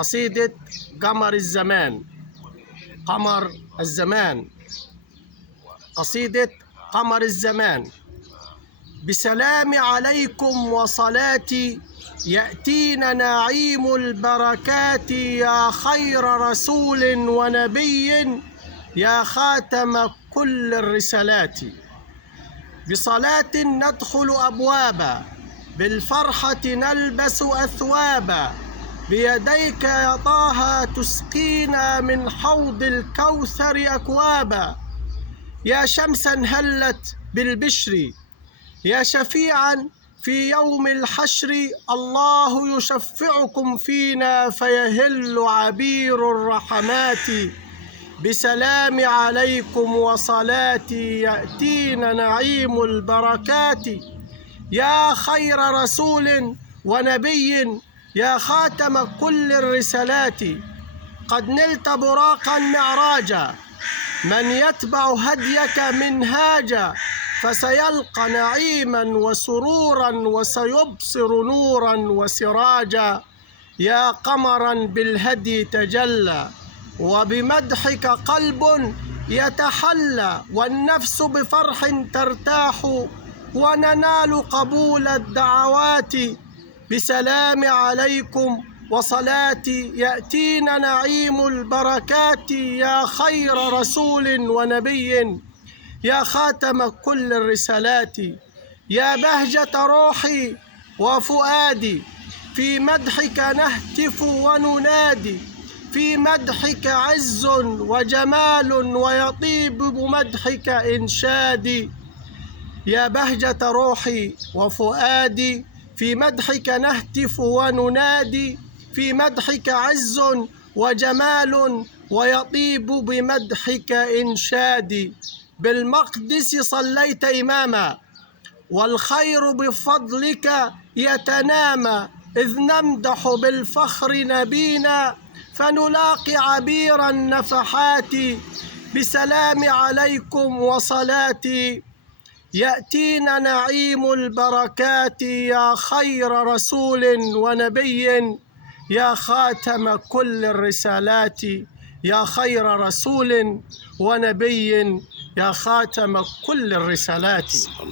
قصيدة قمر الزمان. قمر الزمان، قصيدة قمر الزمان. بسلام عليكم وصلاتي يأتينا نعيم البركات، يا خير رسول ونبي يا خاتم كل الرسالات. بصلاة ندخل أبوابا، بالفرحة نلبس أثوابا، بيديك يا طه تسقينا من حوض الكوثر أكوابا. يا شمسا هلت بالبشر، يا شفيعا في يوم الحشر، الله يشفعكم فينا فيهل عبير الرحمات. بسلام عليكم وصلاتي يأتينا نعيم البركات، يا خير رسول ونبي يا خاتم كل الرسالات. قد نلت براقا معراجا، من يتبع هديك منهاجا، فسيلقى نعيما وسرورا وسيبصر نورا وسراجا. يا قمرا بالهدي تجلى، وبمدحك قلب يتحلى، والنفس بفرح ترتاح، وننال قبول الدعوات. بسلام عليكم وصلاتي يأتينا نعيم البركات، يا خير رسول ونبي يا خاتم كل الرسالات. يا بهجة روحي وفؤادي، في مدحك نهتف وننادي، في مدحك عز وجمال ويطيب بمدحك إنشادي. يا بهجة روحي وفؤادي، في مدحك نهتف وننادي، في مدحك عز وجمال ويطيب بمدحك إنشادي. بالمقدس صليت إماما، والخير بفضلك يتنامى، إذ نمدح بالفخر نبينا فنلاقي عبير النفحات. بسلام عليكم وصلاتي يأتينا نعيم البركات، يا خير رسول ونبي يا خاتم كل الرسالات. يا خير رسول ونبي يا خاتم كل الرسالات.